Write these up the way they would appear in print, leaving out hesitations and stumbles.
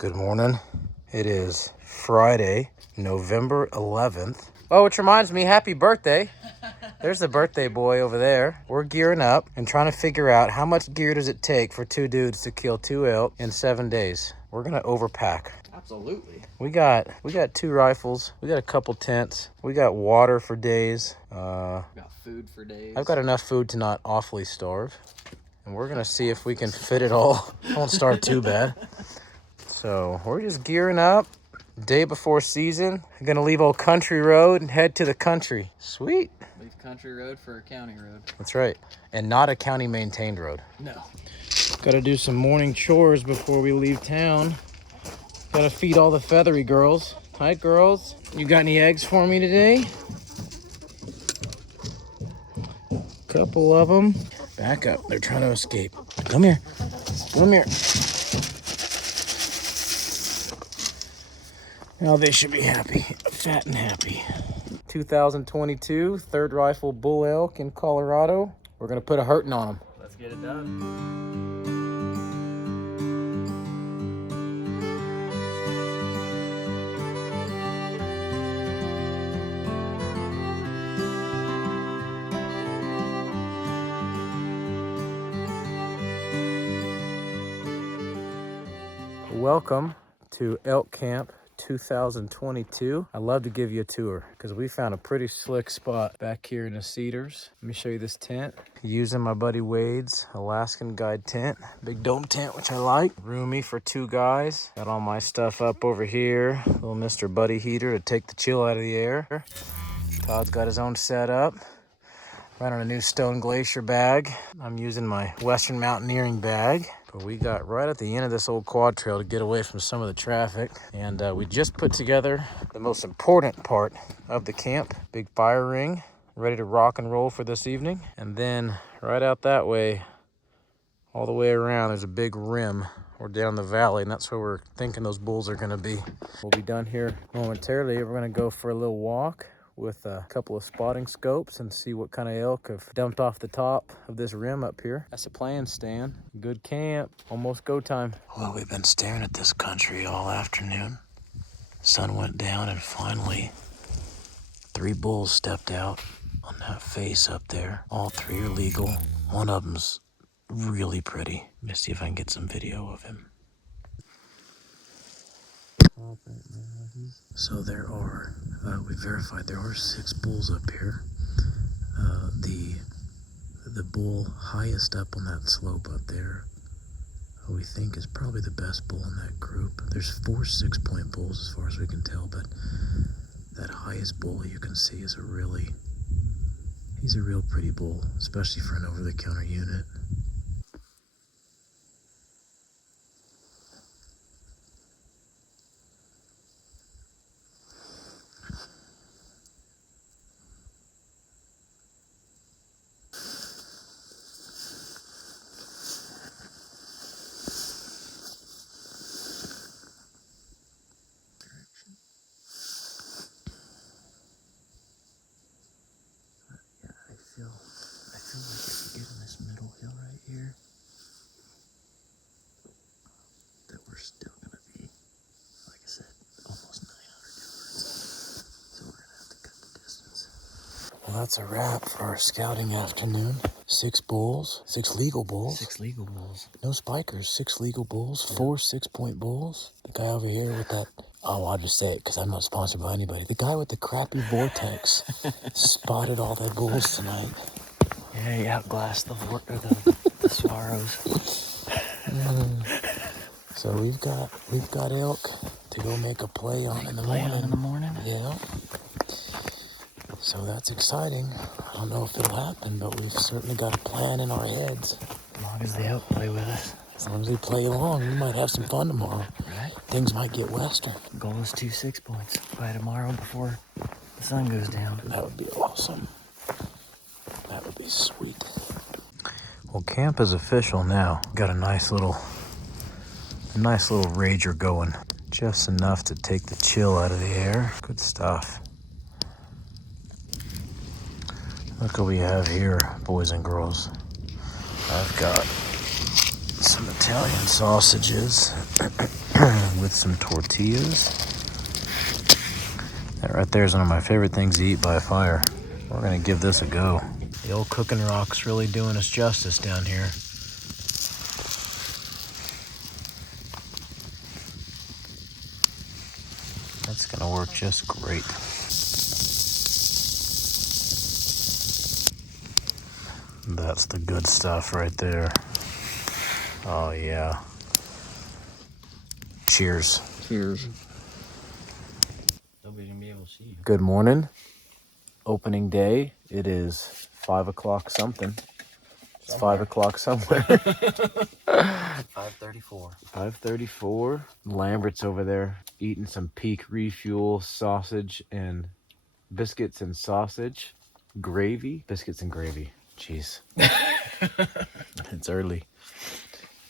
Good morning. It is Friday, November 11th. Oh, which reminds me, happy birthday. There's the birthday boy over there. We're gearing up and trying to figure out how much gear does it take for two dudes to kill 2 elk in 7 days. We're gonna overpack. Absolutely. We got 2 rifles. We got a couple tents. We got water for days. Got food for days. I've got enough food to not awfully starve. And we're gonna see if we can fit it all. Won't starve too bad. So we're just gearing up. Day before season. I'm gonna leave old country road and head to the country. Sweet. Leave country road for a county road. That's right. And not a county maintained road. No. Gotta do some morning chores before we leave town. Gotta feed all the feathery girls. Hi, girls. You got any eggs for me today? Couple of them. Back up. They're trying to escape. Come here. Come here. Now they should be happy. Fat and happy. 2022 third rifle bull elk in Colorado. We're gonna put a hurting on them. Let's get it done. Welcome to Elk Camp 2022. I'd love to give you a tour because we found a pretty slick spot back here in the cedars. Let me show you this tent. Using my buddy Wade's Alaskan Guide tent. Big dome tent, which I like. Roomy for 2 guys. Got all my stuff up over here. Little Mr. Buddy heater to take the chill out of the air. Todd's got his own setup. Ran on a new Stone Glacier bag. I'm using my Western Mountaineering bag. But we got right at the end of this old quad trail to get away from some of the traffic. And we just put together the most important part of the camp. Big fire ring, ready to rock and roll for this evening. And then right out that way, all the way around, there's a big rim. We're down the valley, and that's where we're thinking those bulls are gonna be. We'll be done here momentarily. We're gonna go for a little walk with a couple of spotting scopes and see what kind of elk have dumped off the top of this rim up here. That's the plan, Stan. Good camp. Almost go time. Well, we've been staring at this country all afternoon. Sun went down and finally 3 bulls stepped out on that face up there. All 3 are legal. One of them's really pretty. Let me see if I can get some video of him. So there are, we verified there are 6 bulls up here. The bull highest up on that slope up there, who we think is probably the best bull in that group. There's 4 6-point bulls as far as we can tell, but that highest bull you can see is he's a real pretty bull, especially for an over-the-counter unit. I feel like if we get in this middle hill right here, that we're still going to be, like I said, almost 900 yards. So we're going to have to cut the distance. Well, that's a wrap for our scouting afternoon. 6 bulls, 6 legal bulls. 6 legal bulls. No spikers, 6 legal bulls, 4 6-point bulls. The guy over here with that, oh, I'll just say it because I'm not sponsored by anybody. The guy with the crappy Vortex spotted all their bulls tonight. Yeah, he outglassed the Sparrows. So we've got elk to go make a play on in the morning. Yeah. So that's exciting. I don't know if it'll happen, but we've certainly got a plan in our heads. As long as the elk play with us. As long as they play along, we might have some fun tomorrow. Right. Things might get western. Goal is 2 6-points by tomorrow before the sun goes down. That would be awesome. That would be sweet. Well, camp is official now. Got a nice little rager going. Just enough to take the chill out of the air. Good stuff. Look what we have here, boys and girls. I've got some Italian sausages. with some tortillas. That right there is one of my favorite things to eat by a fire. We're gonna give this a go. The old cooking rock's really doing us justice down here. That's gonna work just great. That's the good stuff right there. Oh yeah. Cheers. Cheers. Nobody's gonna be able to see you. Good morning. Opening day. It is 5 o'clock something. It's 5 o'clock somewhere. 5:34. 5:34. Lambert's over there eating some Peak Refuel sausage and biscuits and sausage. Gravy. Biscuits and gravy. Jeez. It's early.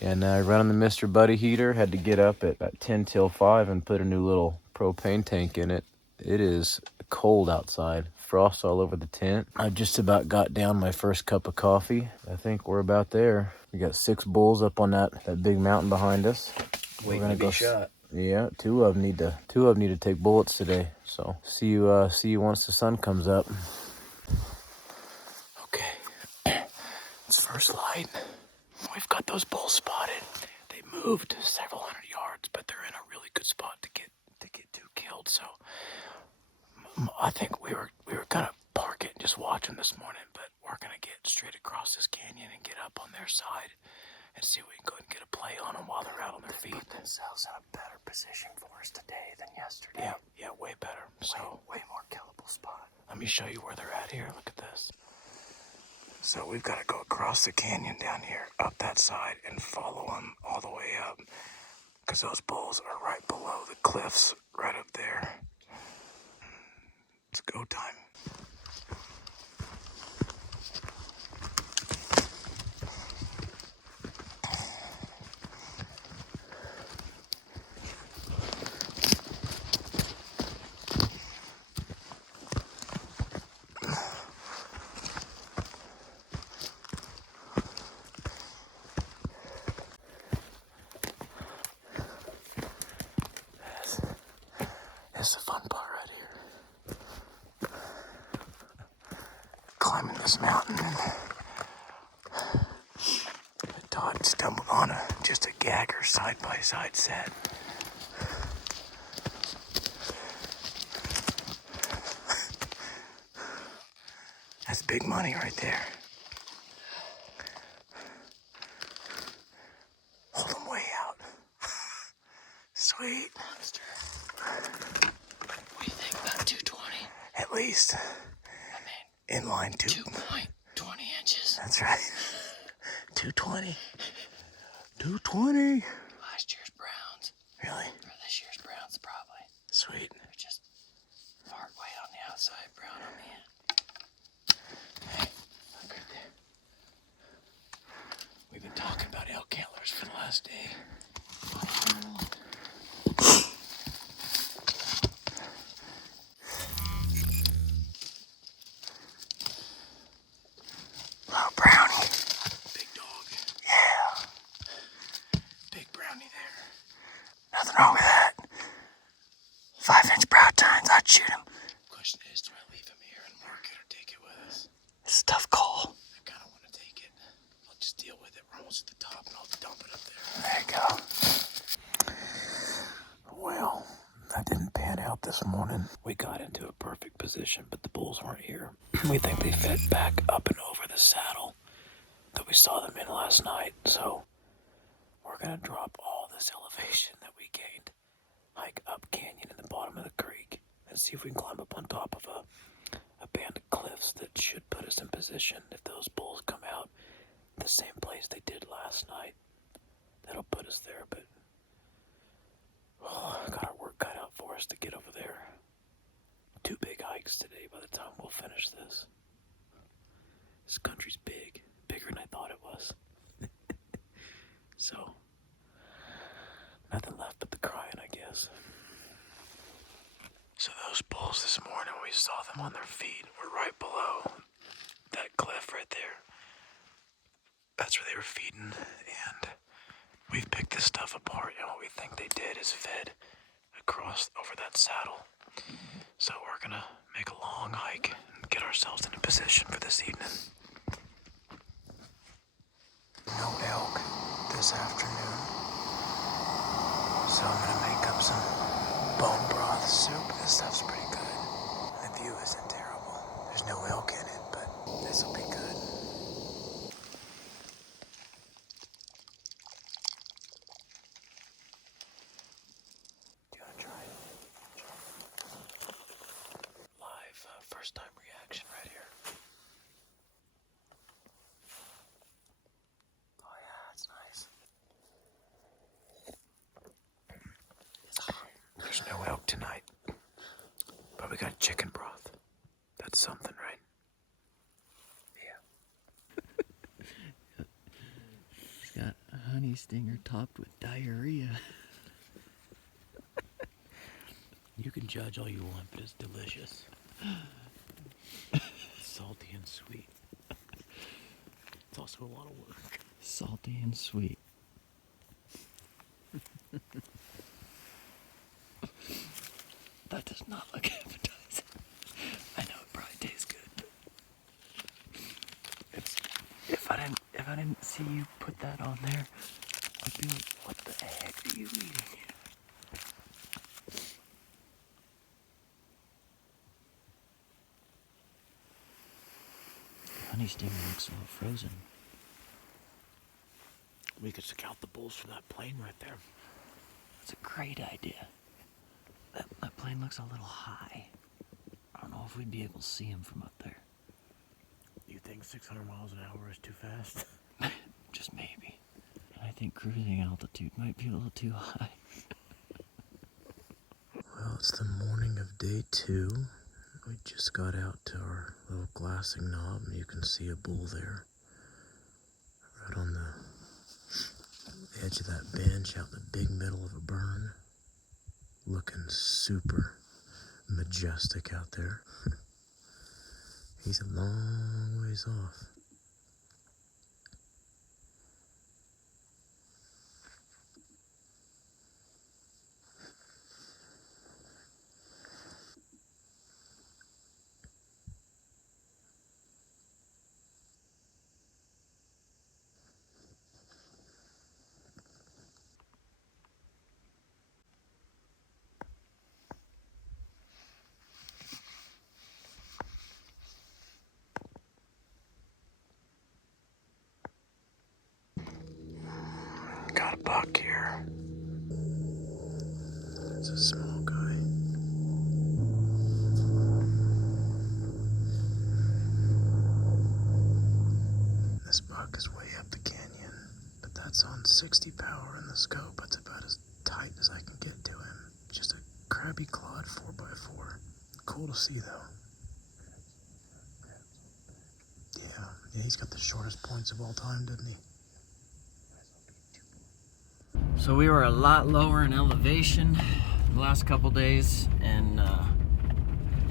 And running the Mr. Buddy heater. Had to get up at 10 till 5 and put a new little propane tank in it. It is cold outside. Frost all over the tent. I just about got down my first cup of coffee. I think we're about there. We got 6 bulls up on that big mountain behind us. Waiting to be shot. Yeah, two of them need to take bullets today. So see you once the sun comes up. Okay, it's first light. We've got those bulls spotted. They moved several hundred yards, but they're in a really good spot to get 2 killed. So I think we were gonna park it and just watch them this morning, but we're gonna get straight across this canyon and get up on their side and see if we can go and get a play on them while they're out on their feet. Put themselves in a better position for us today than yesterday. Yeah, way better. So way more killable spot. Let me show you where they're at here. Look at this. So we've got to go across the canyon down here, up that side, and follow them all the way up, because those bulls are right below the cliffs, right up there. It's go time. It's the fun part right here. Climbing this mountain. Todd stumbled on just a gagger side-by-side set. That's big money right there. Hold them way out. Sweet. What do you think about 220? At least. I mean, Inline 2.20 inches. That's right. 220. 220. Last year's Browns. Really? Or this year's Browns, probably. Sweet. They're just hard white on the outside, brown on the end. Hey, look right there. We've been talking about elk antlers for the last day. Oh, brownie. Big dog. Yeah. Big brownie there. Nothing wrong with that. 5-inch brow tines, I'd shoot him. Question is, do I leave him here and mark it or take it with us? It's a tough call. I kind of want to take it. I'll just deal with it. We're almost at the top and I'll dump it up there. There you go. Well, that didn't pan out this morning. We got into a perfect position, but the bulls weren't here. We think they fed back up and over the saddle that we saw them in last night. So we're going to drop all this elevation that we gained, hike up canyon in the bottom of the creek, and see if we can climb up on top of a band of cliffs that should put us in position if those bulls come out the same place they did last night. That'll put us there, but I got our work cut out for us to get over there. 2 big hikes today by the time we'll finish this. This country's big. Bigger than I thought it was. So, nothing left but the crying, I guess. So those bulls this morning, we saw them on their feet, were right below that cliff right there. That's where they were feeding, and we've picked this stuff stuff apart, and what we think they did is fed across over that saddle. So we're gonna make a long hike and get ourselves in a position for this evening. No elk this afternoon, so I'm gonna make up some bone broth soup. This stuff's pretty good. The view isn't terrible. There's no elk in it, but this will be good. Do you want to try it? Live first time reaction right here. Oh yeah, it's nice. There's no elk tonight, but we got chicken broth. That's something, right? Yeah. It's got a honey stinger topped with diarrhea. You can judge all you want, but it's delicious. It's salty and sweet. It's also a lot of work. Salty and sweet. That does not look appetizing. I know it probably tastes good, but if I didn't see you put that on there, I'd be like, what the heck are you eating? Honey stinger looks all frozen. We could scout the bulls from that plane right there. That's a great idea. That plane looks a little high. I don't know if we'd be able to see him from up there. You think 600 miles an hour is too fast? Just maybe. And I think cruising altitude might be a little too high. Well, it's the morning of day 2. We just got out to our little glassing knob, and you can see a bull there. Right on the edge of that bench out in the big middle of a burn. Looking super majestic out there. He's a long ways off. Got a buck here. It's a small guy. This buck is way up the canyon, but that's on 60 power in the scope. That's about as tight as I can get to him. Just a crabby clawed 4x4. Cool to see though. Yeah, he's got the shortest points of all time, didn't he? So we were a lot lower in elevation the last couple days, and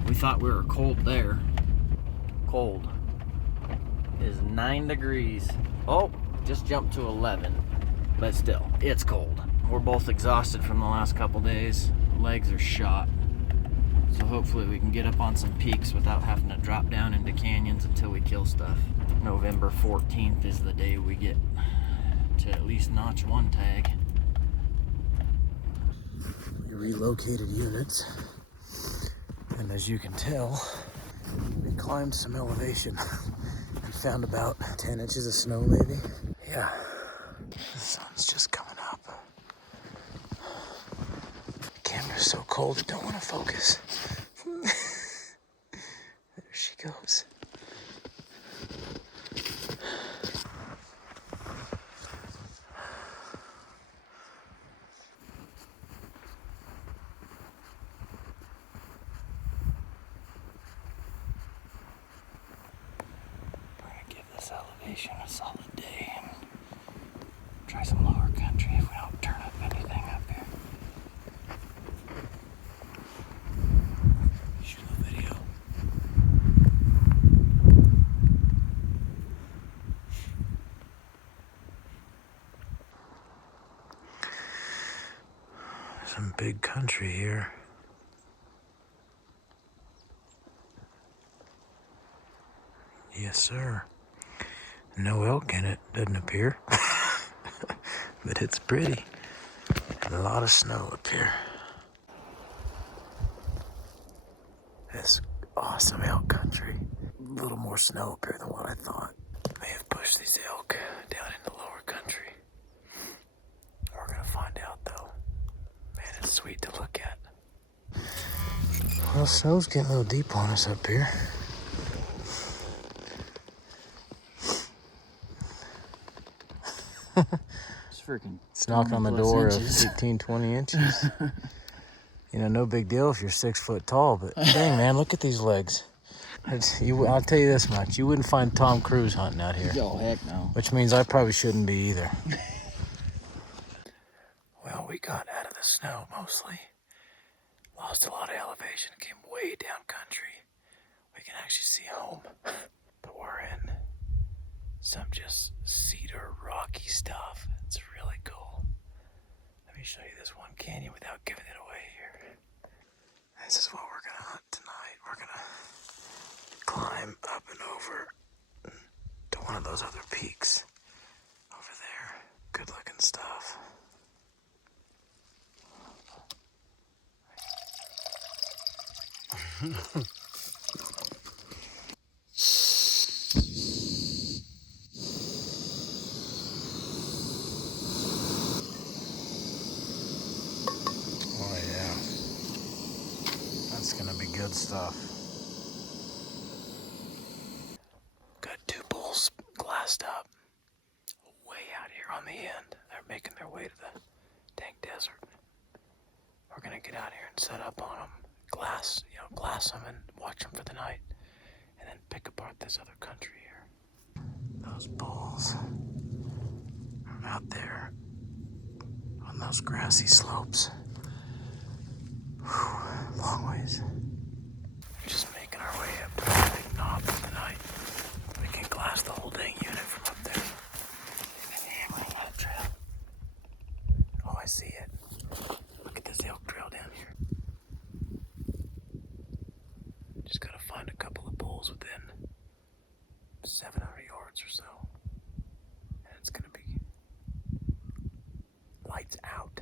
we thought we were cold there. Cold is 9 degrees. Oh, just jumped to 11, but still, it's cold. We're both exhausted from the last couple days. Legs are shot. So hopefully we can get up on some peaks without having to drop down into canyons until we kill stuff. November 14th is the day we get to at least notch 1 tag. We relocated units, and as you can tell, we climbed some elevation and found about 10 inches of snow maybe. Yeah, the sun's just coming up. The camera's so cold it don't want to focus. There she goes. Elevation a solid day and try some lower country if we don't turn up anything up here. Shoot a video. some big country here. Yes, sir. No elk in it, doesn't appear. But it's pretty. And a lot of snow up here. It's awesome elk country. A little more snow up here than what I thought. May have pushed these elk down into lower country. We're gonna find out though. Man, it's sweet to look at. Well, snow's getting a little deep on us up here. It's freaking. It's knocking on the door inches. of 18, 20 inches. You know, no big deal if you're 6 foot tall, but dang, man, look at these legs. I'll tell you this much, you wouldn't find Tom Cruise hunting out here. Oh, heck no. Which means I probably shouldn't be either. Well, we got out of the snow mostly. Lost a lot of elevation, came way down country. We can actually see home. But we're in some just cedar rocky stuff. It's really cool. Let me show you this one canyon without giving it away here. This is what we're gonna hunt tonight. We're gonna climb up and over to one of those other peaks over there. Good looking stuff. Oh yeah, that's gonna be good stuff. Got 2 bulls glassed up way out here on the end. They're making their way to the dang desert. We're gonna get out here and set up on them, glass them and watch them for the night, and then pick apart this other country here. Those bulls are out there on those grassy slopes. Whew, long ways. We're just making our way up to the big knob for the night. We can glass the whole dang unit from up there. And then hammering that trail. Oh, I see it. Look at this elk trail down here. Just gotta find a couple of bulls within 700 yards or so. And it's gonna be lights out.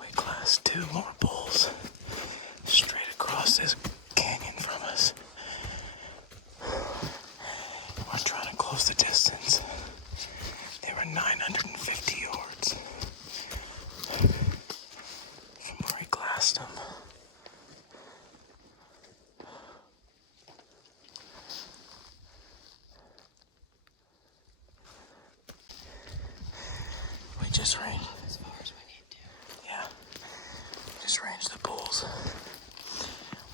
We glassed 2 more bulls straight across this canyon from us. We're trying to close the distance. They were 950 yards from where we glassed them. We just ranged as far as we need to. Yeah, just ranged the bulls.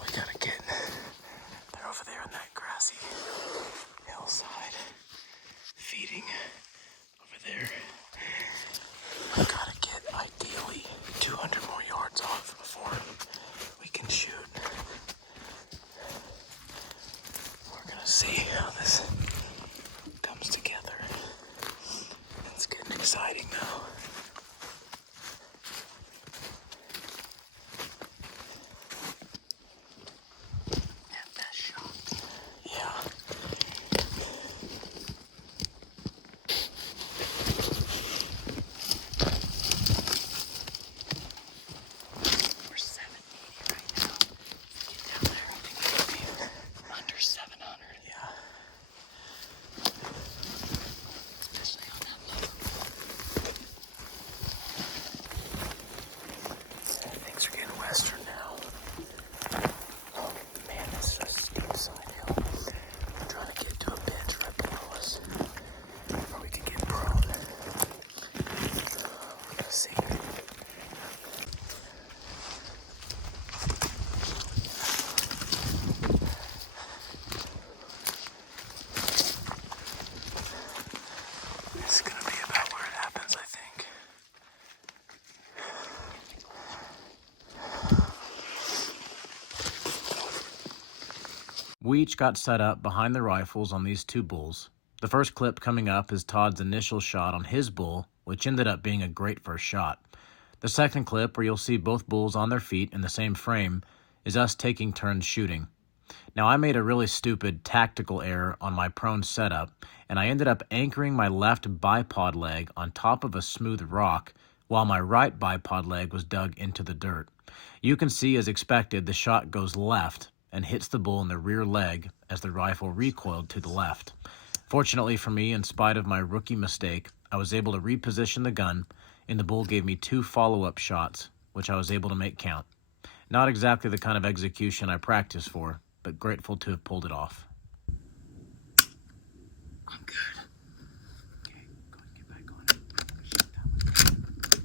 We gotta get. They're over there on that grassy hillside, feeding over there. We gotta get ideally 200 more yards off before we can shoot. We're gonna see how this comes together. It's getting exciting now. We each got set up behind the rifles on these two bulls. The first clip coming up is Todd's initial shot on his bull, which ended up being a great first shot. The second clip, where you'll see both bulls on their feet in the same frame, is us taking turns shooting. Now, I made a really stupid tactical error on my prone setup, and I ended up anchoring my left bipod leg on top of a smooth rock, while my right bipod leg was dug into the dirt. You can see, as expected, the shot goes left and hits the bull in the rear leg as the rifle recoiled to the left. Fortunately for me, in spite of my rookie mistake, I was able to reposition the gun, and the bull gave me 2 follow-up shots, which I was able to make count. Not exactly the kind of execution I practiced for, but grateful to have pulled it off. I'm good. Okay, go ahead and get back on it. Shit, that was good.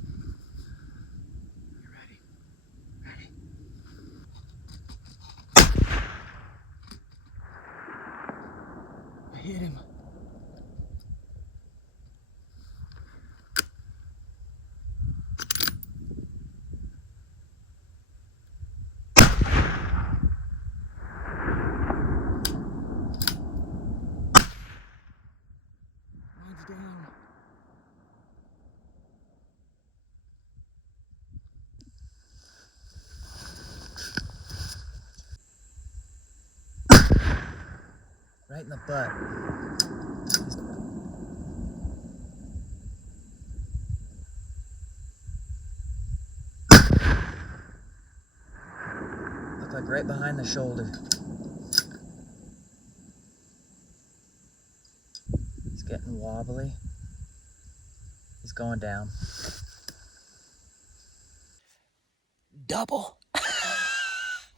You ready? Ready? I hit him. Down. Right in the butt. Look like right behind the shoulder. He's getting wobbly. He's going down. Double.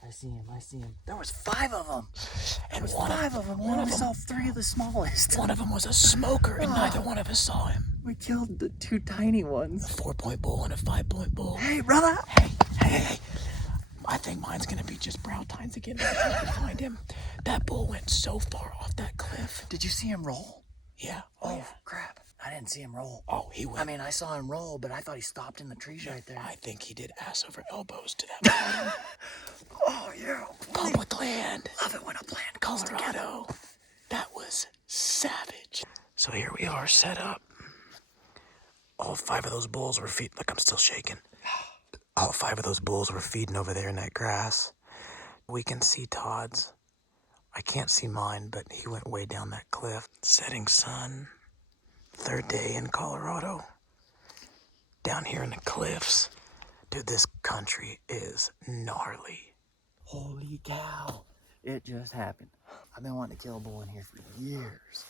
I see him. There was 5 of them. And one of them saw 3 of the smallest. One of them was a smoker, and neither one of us saw him. We killed the 2 tiny ones. A 4-point bull and a 5-point bull. Hey, brother. Hey. I think mine's gonna be just brow tines again. I can find him. That bull went so far off that cliff. Did you see him roll? Yeah. Oh, yeah. Crap. I didn't see him roll. Oh, he went. I mean, I saw him roll, but I thought he stopped in the trees right there. I think he did ass over elbows to that bottom. Oh, yeah. Public land. Love it when a land comes Colorado. Together. That was savage. So here we are set up. All 5 of those bulls were feeding. Look, I'm still shaking. All 5 of those bulls were feeding over there in that grass. We can see Todd's. I can't see mine, but he went way down that cliff. Setting sun. 3rd day in Colorado. Down here in the cliffs. Dude, this country is gnarly. Holy cow. It just happened. I've been wanting to kill a bull in here for years.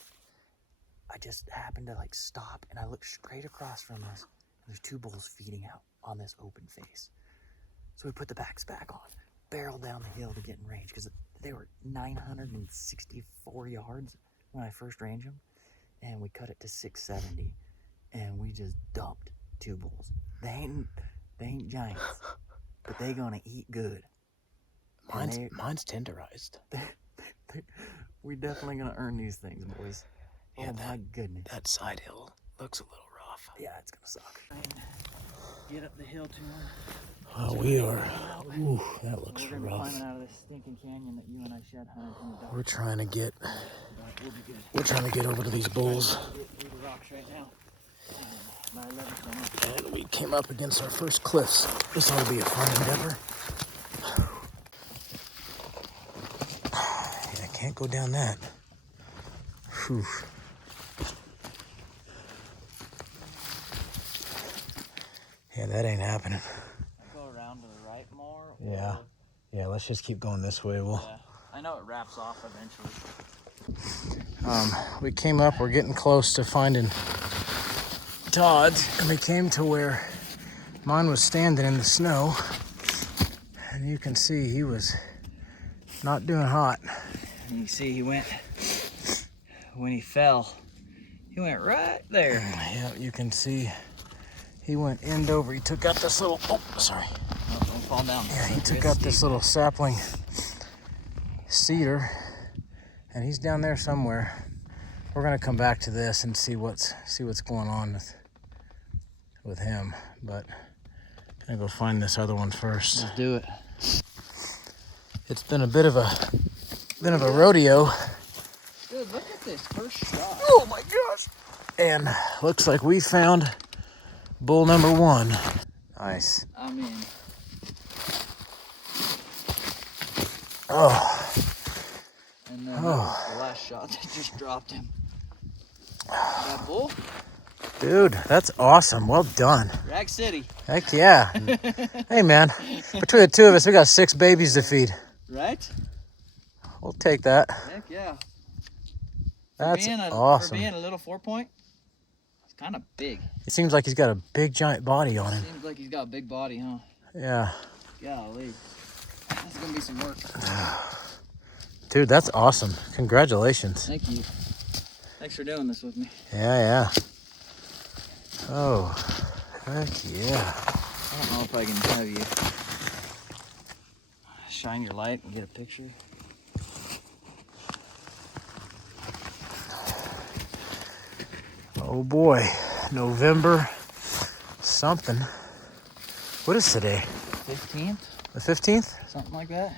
I just happened to stop, and I looked straight across from us. There's 2 bulls feeding out on this open face. So we put the backs back on, barreled down the hill to get in range, because they were 964 yards when I first ranged them, and we cut it to 670, and we just dumped 2 bulls. They ain't giants, but they gonna eat good. Mine's tenderized. We definitely gonna earn these things, boys. Yeah, oh my goodness. That side hill looks a little rough. Yeah, it's gonna suck. Get up the hill to him. Oh, we are. Ooh, that looks rough. We're gonna be climbing out of this stinking canyon that you and I shed hunted in the dark. We're trying to get over to these bulls. Through the rocks right now. And we came up against our first cliffs. This ought to be a fun endeavor. I can't go down that. Whew. Yeah, that ain't happening. Go around to the right more? Yeah. Yeah, let's just keep going this way. Yeah. I know it wraps off eventually. We came up, we're getting close to finding Todd's, and we came to where mine was standing in the snow. And you can see he was not doing hot. And you see he went, when he fell, he went right there. Yeah, you can see he went end over. He took out this little, don't fall down. Yeah, he took out this little sapling cedar, and he's down there somewhere. We're gonna come back to this and see what's going on with him, but I'm gonna go find this other one first. Let's do it. It's been a bit of a bit of a rodeo. Dude, look at this first shot. Oh my gosh. And looks like we found bull number 1. Nice. I mean, Oh, and then that was the last shot that just dropped him. That bull? dude, that's awesome. Well done. Rag City. Heck yeah. Hey, man, between the two of us, we got 6 babies to feed. Right? We'll take that. Heck yeah. That's For awesome. being a little 4-point, it's kind of big. It seems like he's got a big, giant body on him. Seems like he's got a big body, huh? Yeah. Golly. That's going to be some work. Dude, that's awesome. Congratulations. Thank you. Thanks for doing this with me. Yeah. Oh, heck yeah. I don't know if I can have you shine your light and get a picture. Oh boy, November something. What is today? 15th? The 15th? Something like that.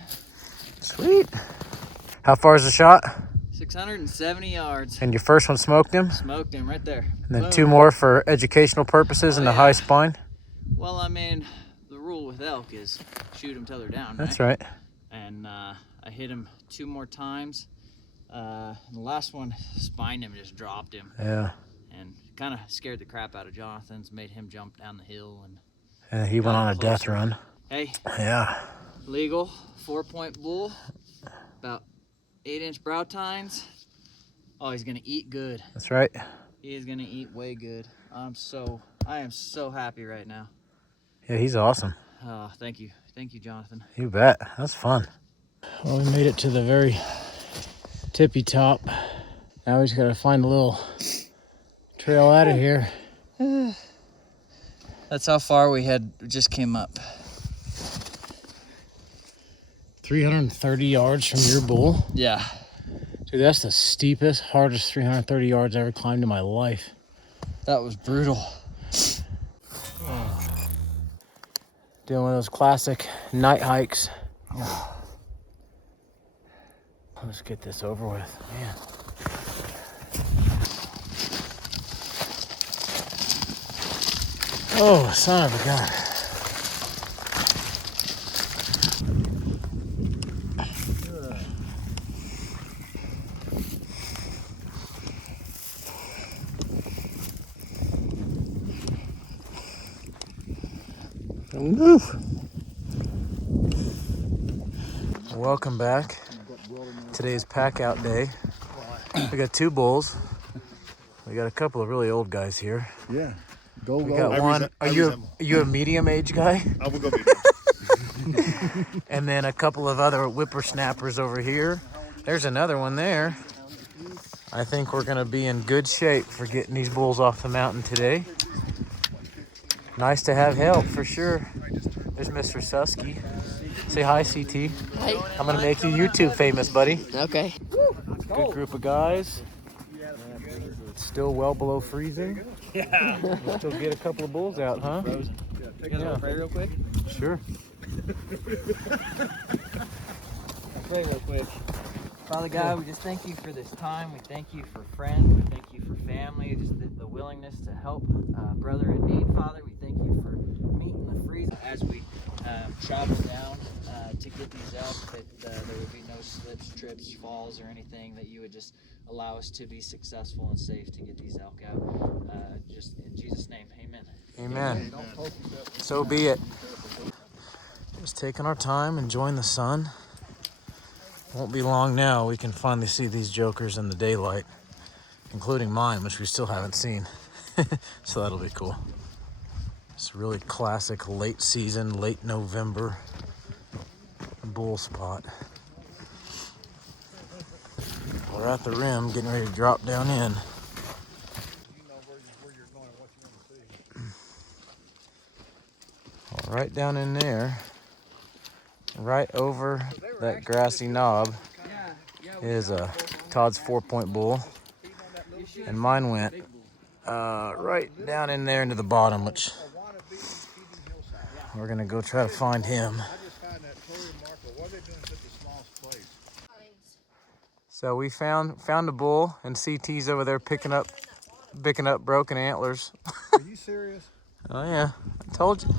Sweet. How far is the shot? 670 yards. And your first one smoked him? Smoked him right there. And then Boom. 2 more for educational purposes in the high spine? Well, I mean, the rule with elk is shoot them till they're down, That's right. And I hit him 2 more times. The last one spined him, just dropped him. Yeah. And kind of scared the crap out of Jonathan's, made him jump down the hill. And he went on a death run. Hey. Yeah. Legal 4-point bull, about 8-inch brow tines. Oh, he's gonna eat good. That's right. He is gonna eat way good. I am so happy right now. Yeah, he's awesome. Oh, thank you, Jonathan. You bet. That's fun. Well, we made it to the very tippy top. Now we just gotta find a little trail out of here. That's how far we just came up. 330 yards from your bull. Yeah. Dude, that's the steepest, hardest 330 yards I ever climbed in my life. That was brutal. Doing one of those classic night hikes. Let's get this over with, man. Oh, son of a gun. Don't move. Welcome back. Today's pack out day. We got 2 bulls. We got a couple of really old guys here. Yeah. We got one. Are you a medium age guy? I will go medium. And then a couple of other whippersnappers over here. There's another one there. I think we're gonna be in good shape for getting these bulls off the mountain today. Nice to have help for sure. There's Mr. Susky. Say hi, CT. Hi. I'm gonna make you YouTube famous, buddy. Okay. Good group of guys. It's still well below freezing. Yeah. We'll still get a couple of bulls out, huh? You guys want to pray real quick? Sure. Pray real quick. Father God, we just thank you for this time. We thank you for friends. We thank you for family. Just the willingness to help brother in need, Father. We thank you for meeting the freeze as we travel down to get these elk, that there would be no slips, trips, falls, or anything, that you would just allow us to be successful and safe to get these elk out. Just in Jesus' name, amen. Amen. So be it. Just taking our time, enjoying the sun. Won't be long now, we can finally see these jokers in the daylight, including mine, which we still haven't seen. So that'll be cool. It's a really classic late season, late November bull spot. We're at the rim, getting ready to drop down in. Well, right down in there, right over that grassy knob, is Todd's 4-point bull, and mine went right down in there into the bottom, which we're gonna go try to find him. So we found a bull, and CT's over there picking up broken antlers. Are you serious? Oh yeah, I told you.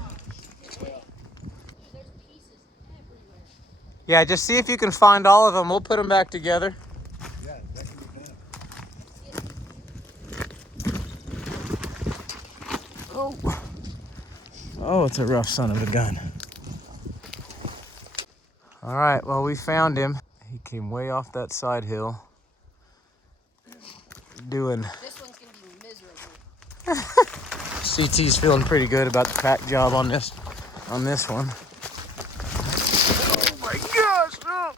Yeah, just see if you can find all of them. We'll put them back together. Yeah, that can be done. Oh. Oh, it's a rough son of a gun. All right, well, we found him. He came way off that side hill. Doing. This one's gonna be miserable. CT's feeling pretty good about the pack job on this one. Oh my gosh! Oh.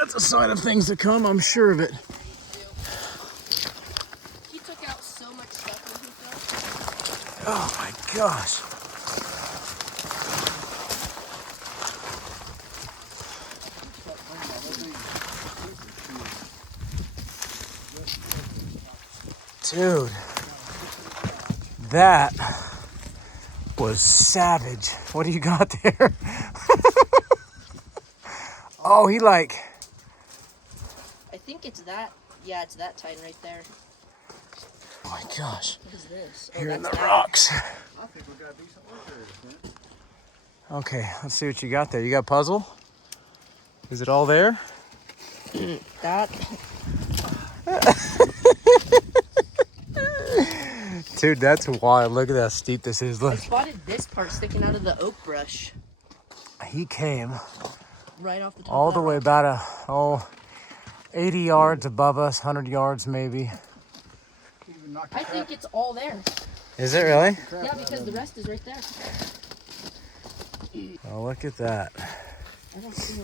That's a sign of things to come, I'm sure of it. He took out so much stuff when he fell. Oh my gosh. Dude, that was savage. What do you got there? Oh, he like... I think it's that. Yeah, it's that tine right there. Oh my gosh. What is this? Here in the that's that. rocks. I think we got decent work there, man. Okay, let's see what you got there. You got puzzle? Is it all there? That. Dude, that's wild. Look at how steep this is. I Look. spotted this part sticking out of the oak brush. He came Right off the top all of the that way rock. about 80 yards above us, 100 yards maybe. Even knock the I think it's all there. Is it really? Yeah, because the rest is right there. Oh, look at that. I don't see.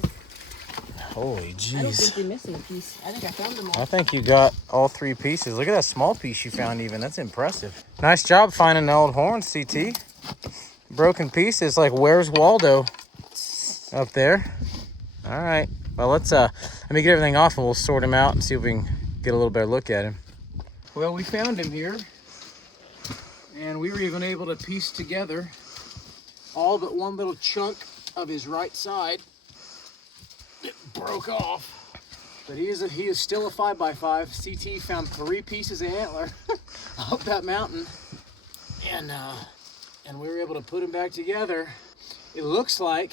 Holy I don't jeez. think they're missing a piece. I think I found them all. I think you got all 3 pieces. Look at that small piece you found even. That's impressive. Nice job finding the old horn, CT. Broken pieces, like where's Waldo up there? All right. Well, let me get everything off and we'll sort him out and see if we can get a little better look at him. Well, we found him here. And we were even able to piece together all but one little chunk of his right side. It broke off. But he is still a 5x5. CT found 3 pieces of antler up that mountain, and we were able to put them back together. It looks like,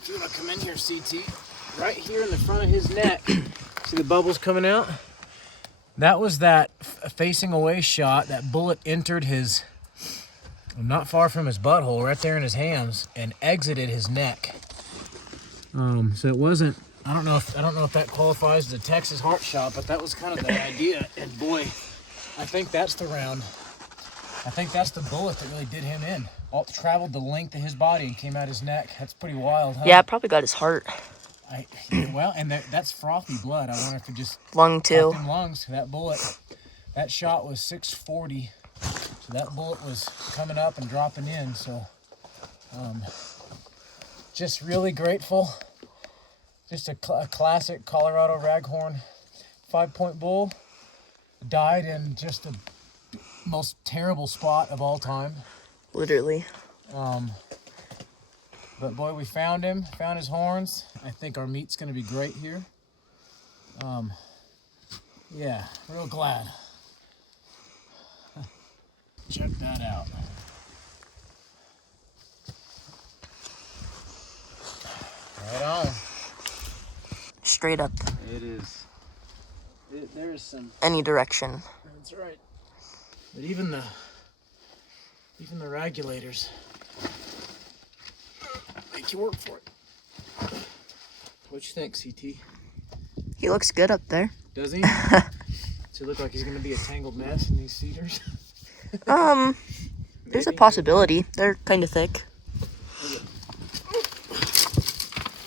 if you want to come in here, CT, right here in the front of his neck, see the bubbles coming out? That was that facing away shot. That bullet entered his, not far from his butthole, right there in his hams, and exited his neck. So it wasn't. I don't know if that qualifies as a Texas heart shot, but that was kind of the idea. And boy, I think that's the round. I think that's the bullet that really did him in. All traveled the length of his body and came out his neck. That's pretty wild, huh? Yeah, it probably got his heart. Well, and that's frothy blood. I wonder if it just Lung too. popped in lungs. That bullet, that shot was 640. So that bullet was coming up and dropping in. So, just really grateful. Just a classic Colorado raghorn 5-point bull. Died in just the most terrible spot of all time. Literally. But boy, we found him, found his horns. I think our meat's gonna be great here. Yeah, real glad. Check that out. Right on. Straight up. It is. There is some. Any direction. That's right. But even the regulators make you work for it. What you think, CT? He looks good up there. Does he? Does he look like he's gonna be a tangled mess in these cedars? There's a possibility. They're kind of thick.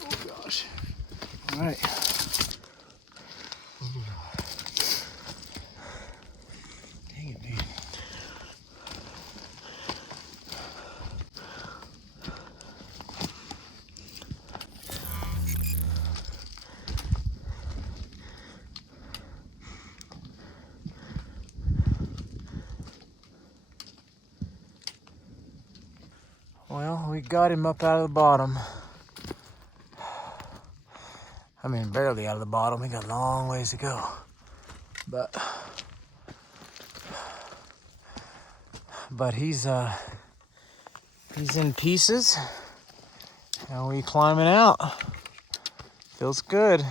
Oh gosh. All right. Dang it, man. Well, we got him up out of the bottom. I mean, barely out of the bottom. We got a long ways to go. But he's in pieces. And we climbing out. Feels good.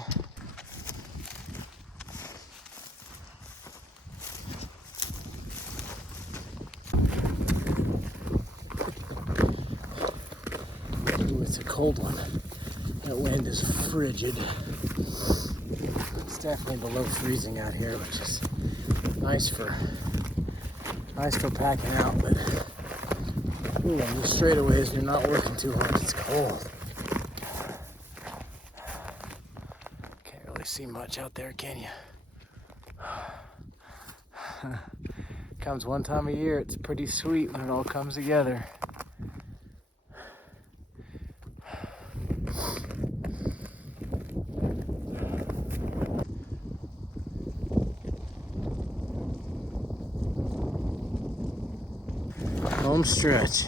Ooh, it's a cold one. That wind is frigid. It's definitely below freezing out here, which is nice for packing out, but ooh, on these straightaways, you're not working too hard. It's cold. Can't really see much out there, can you? Comes one time a year. It's pretty sweet when it all comes together. Home stretch.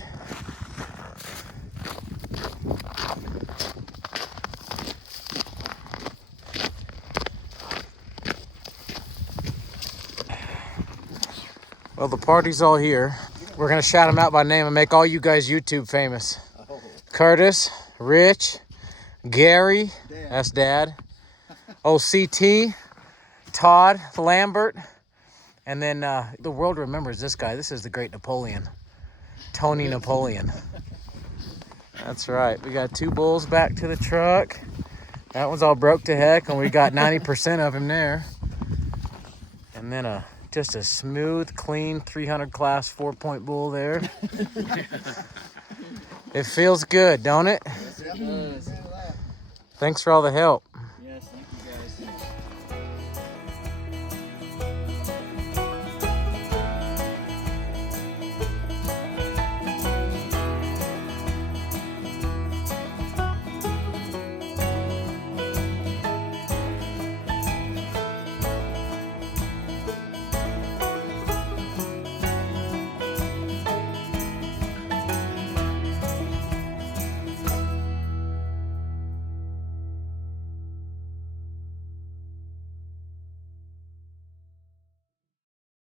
Well, the party's all here. We're gonna shout them out by name and make all you guys YouTube famous. Oh. Curtis, Rich, Gary, Dad. that's Dad. OCT, Todd, Lambert, and then the world remembers this guy. This is the great Napoleon. Tony Napoleon. That's right. We got 2 bulls back to the truck. That one's all broke to heck, and we got 90% of him there. And then just a smooth, clean 300 class 4-point bull there. It feels good, don't it? Yes, it does. Thanks for all the help.